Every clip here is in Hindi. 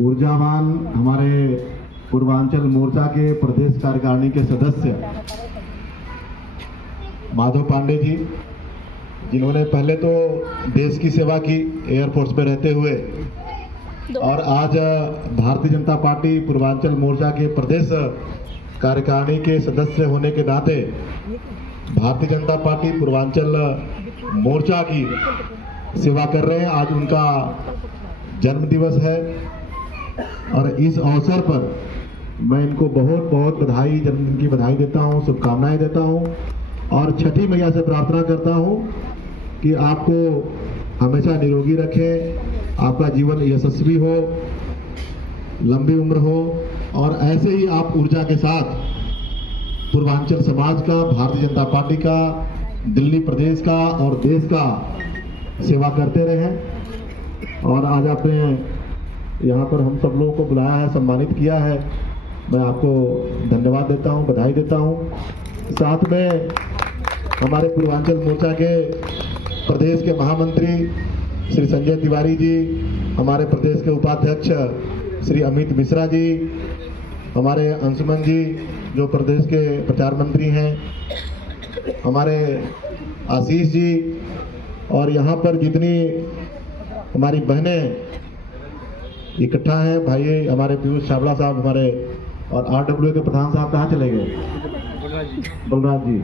ऊर्जावान हमारे पूर्वांचल मोर्चा के प्रदेश कार्यकारिणी के सदस्य माधव पांडे जी, जिन्होंने पहले तो देश की सेवा की एयरफोर्स में रहते हुए, और आज भारतीय जनता पार्टी पूर्वांचल मोर्चा के प्रदेश कार्यकारिणी के सदस्य होने के नाते भारतीय जनता पार्टी पूर्वांचल मोर्चा की सेवा कर रहे हैं। आज उनका जन्म दिवस है और इस अवसर पर मैं इनको बहुत बहुत बधाई, जन्मदिन की बधाई देता हूं, शुभकामनाएं देता हूं और छठी मैया से प्रार्थना करता हूं कि आपको हमेशा निरोगी रखें, आपका जीवन यशस्वी हो, लंबी उम्र हो और ऐसे ही आप ऊर्जा के साथ पूर्वांचल समाज का, भारतीय जनता पार्टी का, दिल्ली प्रदेश का और देश का सेवा करते रहें। और आज आपने यहाँ पर हम सब लोगों को बुलाया है, सम्मानित किया है, मैं आपको धन्यवाद देता हूँ, बधाई देता हूँ। साथ में हमारे पूर्वांचल मोर्चा के प्रदेश के महामंत्री श्री संजय तिवारी जी, हमारे प्रदेश के उपाध्यक्ष श्री अमित मिश्रा जी, हमारे अंशुमन जी जो प्रदेश के प्रचार मंत्री हैं, हमारे आशीष जी, और यहाँ पर जितनी हमारी बहनें इकट्ठा हैं, भाई हमारे पीयूष छाबड़ा साहब, हमारे और RWA के प्रधान साहब कहाँ चले गए? बलराज जी।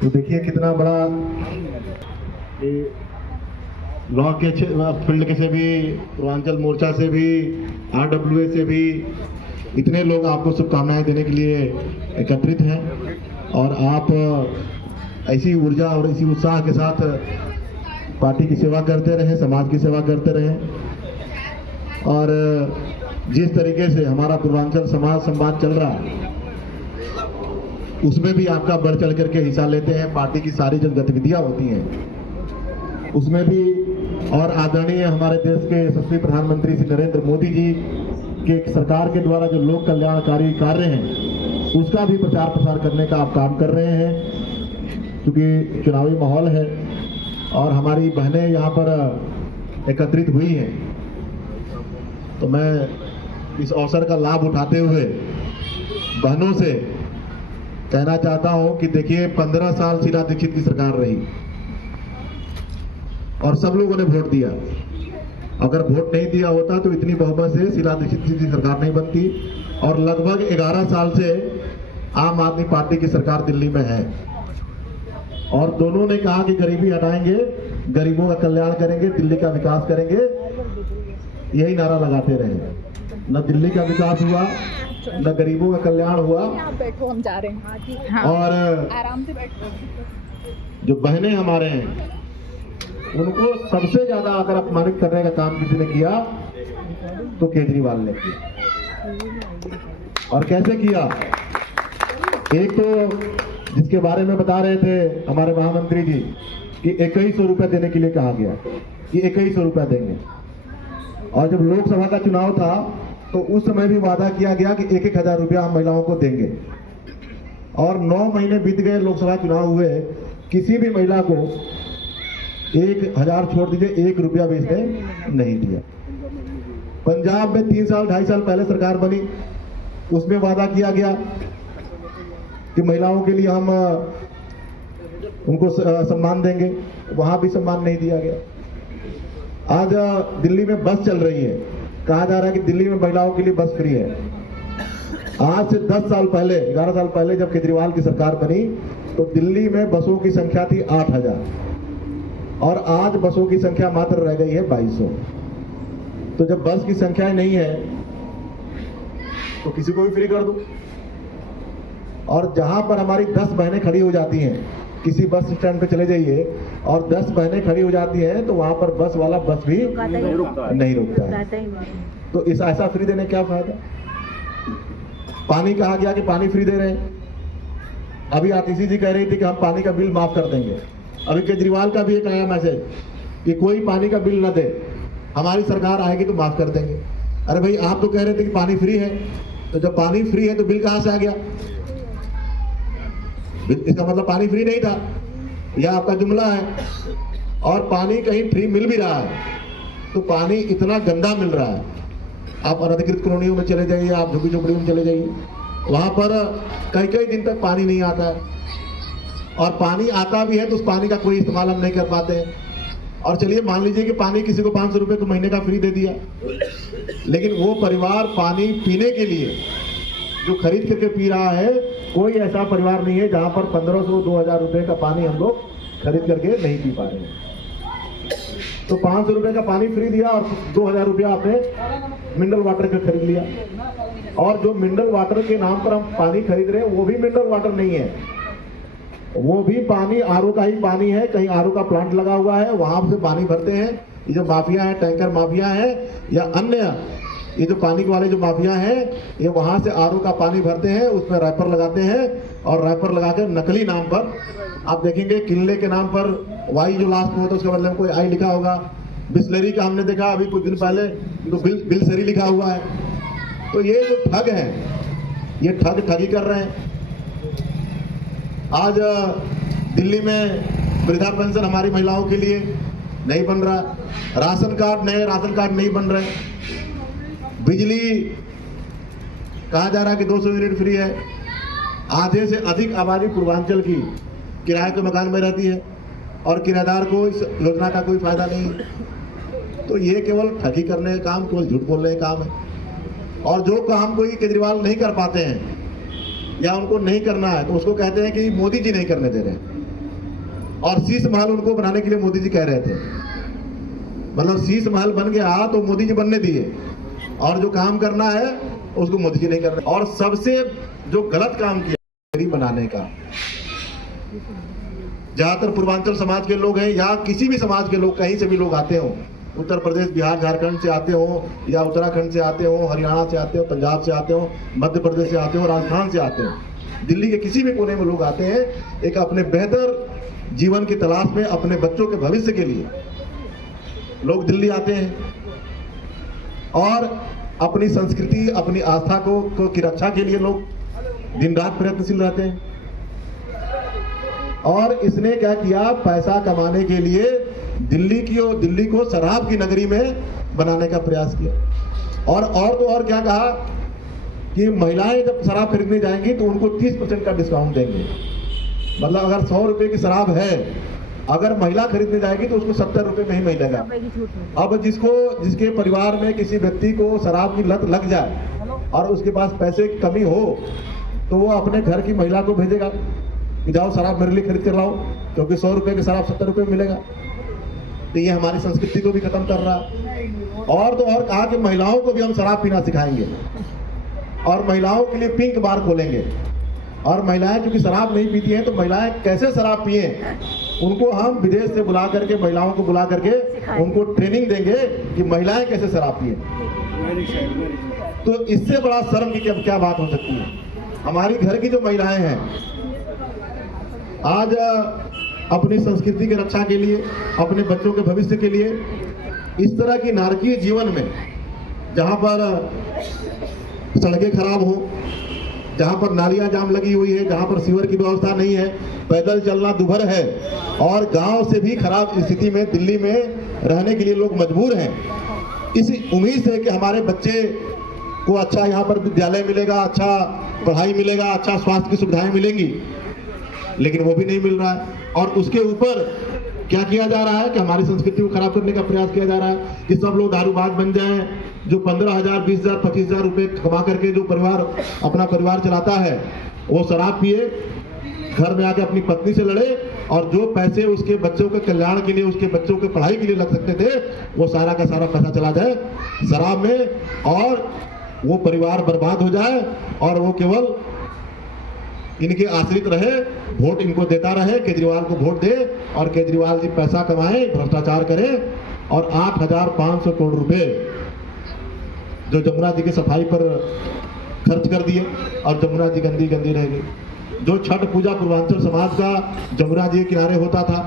तो देखिए कितना बड़ा लॉ के फील्ड के से भी, पूर्वांचल मोर्चा से भी, RWA से भी इतने लोग आपको शुभकामनाएं देने के लिए एकत्रित हैं और आप ऐसी ऊर्जा और इसी उत्साह के साथ पार्टी की सेवा करते रहें, समाज की सेवा करते रहें। और जिस तरीके से हमारा पूर्वांचल समाज संवाद चल रहा है उसमें भी आपका बढ़ चढ़ करके हिस्सा लेते हैं। पार्टी की सारी जो गतिविधियां होती हैं उसमें भी, और आदरणीय हमारे देश के यशस्वी प्रधानमंत्री श्री नरेंद्र मोदी जी के सरकार के द्वारा जो लोक कल्याणकारी कार्य हैं उसका भी प्रचार प्रसार करने का आप काम कर रहे हैं। क्योंकि चुनावी माहौल है और हमारी बहनें यहाँ पर एकत्रित हुई हैं, तो मैं इस अवसर का लाभ उठाते हुए बहनों से कहना चाहता हूं कि देखिए 15 साल शीला दीक्षित की सरकार रही और सब लोगों ने वोट दिया। अगर वोट नहीं दिया होता तो इतनी बहुमत से शीला दीक्षित की सरकार नहीं बनती। और लगभग 11 साल से आम आदमी पार्टी की सरकार दिल्ली में है और दोनों ने कहा कि गरीबी हटाएंगे, गरीबों का कल्याण करेंगे, दिल्ली का विकास करेंगे, यही नारा लगाते रहे। न दिल्ली का विकास हुआ, न गरीबों का कल्याण हुआ। बैठो, हम जा रहे हैं। हाँ, और आराम से बैठो। जो बहनें हमारे हैं उनको सबसे ज्यादा अगर अपमानित करने का काम किसी ने किया तो केजरीवाल ने किया। और कैसे किया? एक तो जिसके बारे में बता रहे थे हमारे महामंत्री जी कि 2100 रुपए देने के लिए कहा गया कि 2100 रुपए देंगे, और जब लोकसभा का चुनाव था तो उस समय भी वादा किया गया कि 1-1000 रुपया हम महिलाओं को देंगे। और 9 महीने बीत गए, लोकसभा चुनाव हुए, किसी भी महिला को 1000 छोड़ दीजिए 1 रुपया भी इसने नहीं दिया। पंजाब में 3 साल 2.5 साल पहले सरकार बनी, उसमें वादा किया गया कि महिलाओं के लिए हम उनको सम्मान देंगे, वहां भी सम्मान नहीं दिया गया। आज दिल्ली में बस चल रही है, कहा जा रहा है कि दिल्ली में महिलाओं के लिए बस फ्री है। आज से 10 साल पहले, 11 साल पहले जब केजरीवाल की सरकार बनी तो दिल्ली में बसों की संख्या थी 8000 और आज बसों की संख्या मात्र रह गई है 2200। तो जब बस की संख्या नहीं है तो किसी को भी फ्री कर दो। और जहां पर हमारी 10 बहनें खड़ी हो जाती हैं, किसी बस स्टैंड पे चले जाइए और 10 बहनें खड़ी हो जाती हैं तो वहां पर बस वाला बस भी नहीं रुकता है। तो इस ऐसा फ्री देने क्या फायदा? पानी कहा गया कि पानी फ्री दे रहे हैं, अभी आतिशी जी कह रही थी कि हम पानी का बिल माफ कर देंगे। अभी केजरीवाल का भी एक आया मैसेज कि कोई पानी का बिल न दे, हमारी सरकार आएगी तो माफ कर देंगे। अरे भाई, आप तो कह रहे थे कि पानी फ्री है, तो जब पानी फ्री है तो बिल कहां से आ गया? इसका मतलब पानी फ्री नहीं था, यह आपका जुमला है। और पानी कहीं फ्री मिल भी रहा है तो पानी इतना गंदा मिल रहा है आप अनधिकृत कॉलोनियों में चले जाइए, आप झुग्गी झोपड़ियों में चले जाइए, वहाँ पर कई कई दिन तक पानी नहीं आता है, और पानी आता भी है तो उस पानी का कोई इस्तेमाल हम नहीं कर पाते हैं। और चलिए मान लीजिए कि पानी किसी को 500 रुपये को महीने का फ्री दे दिया, लेकिन वो परिवार पानी पीने के लिए जो खरीद करके पी रहा है, कोई ऐसा परिवार नहीं है जहाँ पर 1500-2000 रुपये का पानी हम लोग खरीद करके नहीं पी पा रहे हैं। तो 500 रुपये का पानी फ्री दिया और 2000 रुपया आपने मिनरल वाटर का खरीद लिया, और जो मिनरल वाटर के नाम पर हम पानी खरीद रहे हैं वो भी मिनरल वाटर नहीं है, वो भी पानी आरओ का ही पानी है। कहीं आरओ का प्लांट लगा हुआ है, वहां से पानी भरते हैं। ये जो माफिया है, टैंकर माफिया है या अन्य ये जो पानी वाले जो माफिया हैं, ये वहां से आरओ का पानी भरते हैं, उसमें रैपर लगाते हैं, और रैपर लगाकर नकली नाम पर आप देखेंगे किले के नाम पर वाई जो लास्ट में होता है उसके बदले में कोई आई लिखा होगा। बिस्लरी का हमने देखा अभी कुछ दिन पहले तो बिलसरी लिखा हुआ है। तो ये जो ठग हैं, ये ठगी कर रहे हैं। आज दिल्ली में वृद्धा पेंशन हमारी महिलाओं के लिए नहीं बन रहा, नए राशन कार्ड नहीं बन रहे, बिजली कहा जा रहा है कि 200 यूनिट फ्री है। आधे से अधिक आबादी पूर्वांचल की किराए के मकान में रहती है और किराएदार को इस योजना का कोई फायदा नहीं है। तो ये केवल ठगी करने का काम, केवल झूठ बोलने का काम है। और जो काम कोई केजरीवाल नहीं कर पाते हैं या उनको नहीं करना है, तो उसको कहते हैं कि मोदी जी नहीं करने दे रहे हैं। और शीश महल उनको बनाने के लिए मोदी जी कह रहे थे, मतलब शीश महल बन गया तो मोदी जी बनने दिए, और जो काम करना है उसको मोदी जी नहीं कर रहे। और सबसे जो गलत काम किया बनाने का, ज्यादातर पूर्वांचल समाज के लोग हैं या किसी भी समाज के लोग, कहीं से भी लोग आते हो, उत्तर प्रदेश, बिहार, झारखंड से आते हो या उत्तराखंड से आते हो, हरियाणा से आते हो, पंजाब से आते हो, मध्य प्रदेश से आते हो, राजस्थान से आते हो, दिल्ली के किसी भी कोने में लोग आते हैं एक अपने बेहतर जीवन की तलाश में, अपने बच्चों के भविष्य के लिए लोग दिल्ली आते हैं और अपनी संस्कृति, अपनी आस्था को की रक्षा के लिए लोग दिन रात प्रयत्नशील रहते हैं। और इसने क्या किया, पैसा कमाने के लिए दिल्ली को शराब की नगरी में बनाने का प्रयास किया। और क्या कहा कि महिलाएं जब शराब खरीदने जाएंगी तो उनको 30% का डिस्काउंट देंगे। मतलब अगर 100 रुपए की शराब है, अगर महिला खरीदने जाएगी तो उसको 70 रुपए में ही मिलेगा। अब जिसके परिवार में किसी व्यक्ति को शराब की लत लग जाए और उसके पास पैसे की कमी हो, तो वो अपने घर की महिला को भेजेगा कि जाओ शराब मेरे लिए खरीद कर लाओ, क्योंकि 100 रुपए की शराब 70 रुपए में मिलेगा। तो ये हमारी संस्कृति को भी खत्म कर रहा। और कहा कि महिलाओं को भी हम शराब पीना सिखाएंगे और महिलाओं के लिए पिंक बार खोलेंगे। और महिलाएं क्योंकि शराब नहीं पीती हैं, तो महिलाएं कैसे शराब पिए, उनको हम विदेश से बुला करके, महिलाओं को बुला करके उनको ट्रेनिंग देंगे कि महिलाएं कैसे शराब पिए। तो इससे बड़ा शर्म की क्या बात हो सकती है। हमारी घर की जो महिलाएं हैं आज अपनी संस्कृति की रक्षा के लिए, अपने बच्चों के भविष्य के लिए, इस तरह की नारकीय जीवन में, जहां पर सड़कें खराब हो, जहां पर नालियां जाम लगी हुई है, जहां पर सीवर की व्यवस्था नहीं है, पैदल चलना दुभर है, और गांव से भी खराब स्थिति में दिल्ली में रहने के लिए लोग मजबूर हैं। इस उम्मीद से कि हमारे बच्चे को अच्छा यहाँ पर विद्यालय मिलेगा, अच्छा पढ़ाई मिलेगा, अच्छा स्वास्थ्य की सुविधाएं मिलेंगी, लेकिन वो भी नहीं मिल रहा है। और उसके ऊपर क्या किया जा रहा है कि हमारी संस्कृति को खराब करने का प्रयास किया जा रहा है कि सब लोग दारूबाज बन जाएं। जो 15,000, 20,000, 25,000 रुपए कमा करके जो अपना परिवार चलाता है, वो शराब पिए, घर में आके अपनी पत्नी से लड़े, और जो पैसे उसके बच्चों के कल्याण के लिए, उसके बच्चों के पढ़ाई के लिए लग सकते थे, वो सारा का सारा पैसा चला जाए शराब में, और वो परिवार बर्बाद हो जाए, और वो केवल इनके आश्रित रहे, वोट इनको देता रहे, केजरीवाल को वोट दे, और केजरीवाल जी पैसा कमाएं, भ्रष्टाचार करें, और 8,500 करोड़ रुपए जो जमुना जी की सफाई पर खर्च कर दिए, और जमुना जी गंदी गंदी रह गई। जो छठ पूजा पूर्वांचल समाज का जमुना जी के किनारे होता था,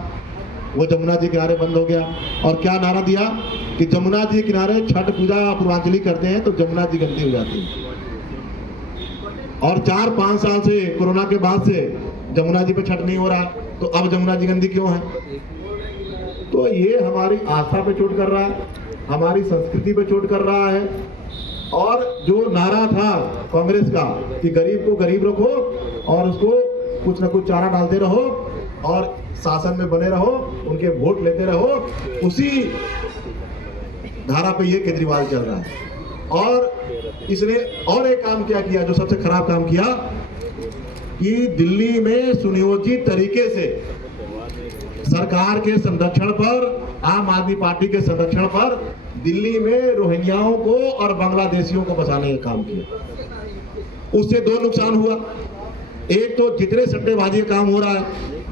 वो जमुना जी किनारे बंद हो गया। और क्या नारा दिया कि जमुना जी किनारे छठ पूजा पूर्वांचली करते हैं तो जमुना जी गंदी हो जाती है। और 4-5 साल से, कोरोना के बाद से जमुना जी पे छठ नहीं हो रहा, तो अब जमुना जी गंदी क्यों है? तो ये हमारी आस्था पे चोट कर रहा है, हमारी संस्कृति पे चोट कर रहा है। और जो नारा था कांग्रेस का कि गरीब को गरीब रखो और उसको कुछ ना कुछ चारा डालते रहो और शासन में बने रहो, उनके वोट लेते रहो, उसी धारा पे ये केजरीवाल चल रहा है। और इसने और एक काम क्या किया, जो सबसे खराब काम किया, कि दिल्ली में सुनियोजित तरीके से सरकार के संरक्षण पर, आम आदमी पार्टी के संरक्षण पर दिल्ली में रोहिंग्याओं को और बांग्लादेशियों को बचाने का काम किया। उससे दो नुकसान हुआ। एक तो जितने सट्टेबाजी काम हो रहा है,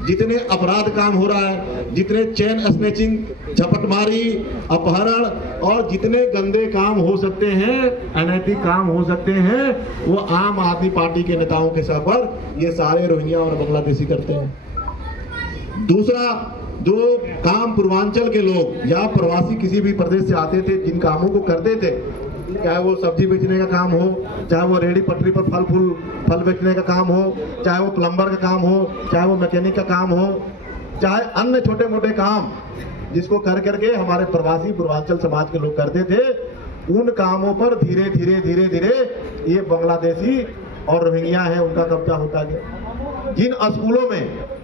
जितने अपराध काम हो रहा है, जितने चेन स्नैचिंग, झपटमारी, अपहरण और जितने गंदे काम हो सकते हैं, अनैतिक काम हो सकते हैं, वो आम आदमी पार्टी के नेताओं के सर पर ये सारे रोहिंग्या और बांग्लादेशी करते हैं। दूसरा, जो काम पूर्वांचल के लोग या प्रवासी किसी भी प्रदेश से आते थे, जिन कामों को करते थे, चाहे वो सब्जी बेचने का काम हो, चाहे वो रेहड़ी पटरी पर फल बेचने का काम हो, चाहे वो प्लम्बर का काम हो, चाहे वो मैकेनिक का काम हो, चाहे अन्य छोटे मोटे काम जिसको कर करके हमारे प्रवासी पूर्वांचल समाज के लोग करते थे, उन कामों पर धीरे धीरे ये बांग्लादेशी और रोहिंग्या है उनका कब्जा होता गया। जिन स्कूलों में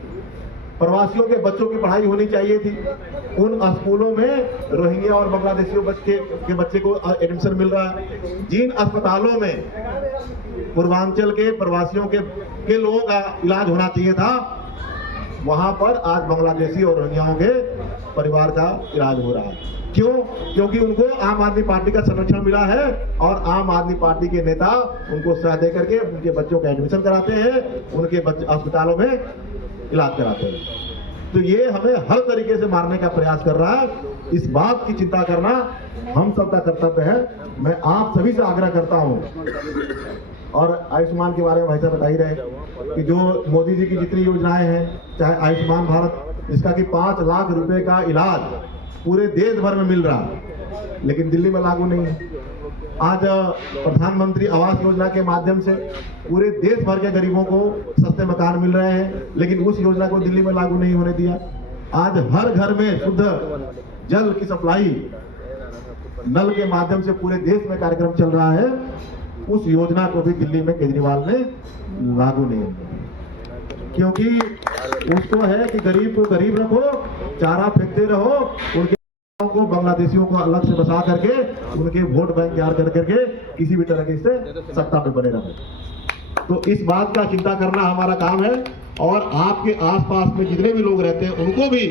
प्रवासियों के बच्चों की पढ़ाई होनी चाहिए थी, उन स्कूलों में रोहिंग्या और बांग्लादेशियों के बच्चे को एडमिशन मिल रहा है। जिन अस्पतालों में पूर्वांचल के प्रवासियों के लोगों का इलाज होना चाहिए था, वहां पर आज बांग्लादेशी और रोहिंग्याओं के परिवार का इलाज हो रहा है। क्यों? क्योंकि उनको आम आदमी पार्टी का संरक्षण मिला है और आम आदमी पार्टी के नेता उनको सहायता दे करके उनके बच्चों का एडमिशन कराते हैं, उनके अस्पतालों में इलाज कराते हैं। तो ये हमें हर तरीके से मारने का प्रयास कर रहा है। इस बात की चिंता करना हम सबका कर्तव्य है। मैं आप सभी से आग्रह करता हूं, और आयुष्मान के बारे में भाई साहब बता ही रहे कि जो मोदी जी की जितनी योजनाएं हैं, चाहे आयुष्मान भारत, इसका कि 5 लाख रुपए का इलाज पूरे देश भर में मिल रहा है, लेकिन दिल्ली में लागू नहीं है। आज प्रधानमंत्री आवास योजना के माध्यम से पूरे देश भर के गरीबों को सस्ते मकान मिल रहे हैं, लेकिन उस योजना को दिल्ली में लागू नहीं होने दिया। आज हर घर में शुद्ध जल की सप्लाई नल के माध्यम से पूरे देश में कार्यक्रम चल रहा है, उस योजना को भी दिल्ली में केजरीवाल ने लागू नहीं किया, क्योंकि उसको है कि गरीब को गरीब रखो, चारा फेंकते रहो, उनके को बांग्लादेशियों को अलग से बसा करके उनके वोट बैंक तैयार कर करके किसी भी तरह से सत्ता पे बने रहे। तो इस बात का चिंता करना हमारा काम है, और आपके आसपास में जितने भी लोग रहते हैं उनको भी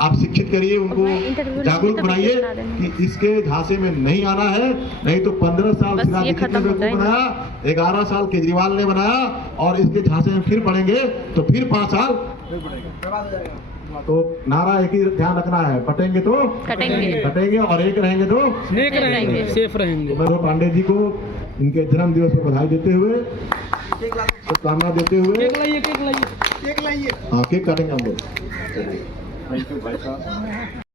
आप शिक्षित करिए, उनको जागरूक बनाइए कि इसके झांसे में नहीं आना है। नहीं तो 15 साल बनाया, 11 साल केजरीवाल ने बनाया, और इसके झांसे में फिर पड़ेंगे तो फिर 5 साल। तो नारा एक ही ध्यान रखना है, बटेंगे तो कटेंगे और एक रहेंगे तो नेक रहेंगे, सेफ रहेंगे। मैं पांडे जी को इनके जन्म दिवस पर बधाई देते हुए, शुभकामना देते हुए, केक काटेंगे हम लोग। थैंक यू भाई साहब।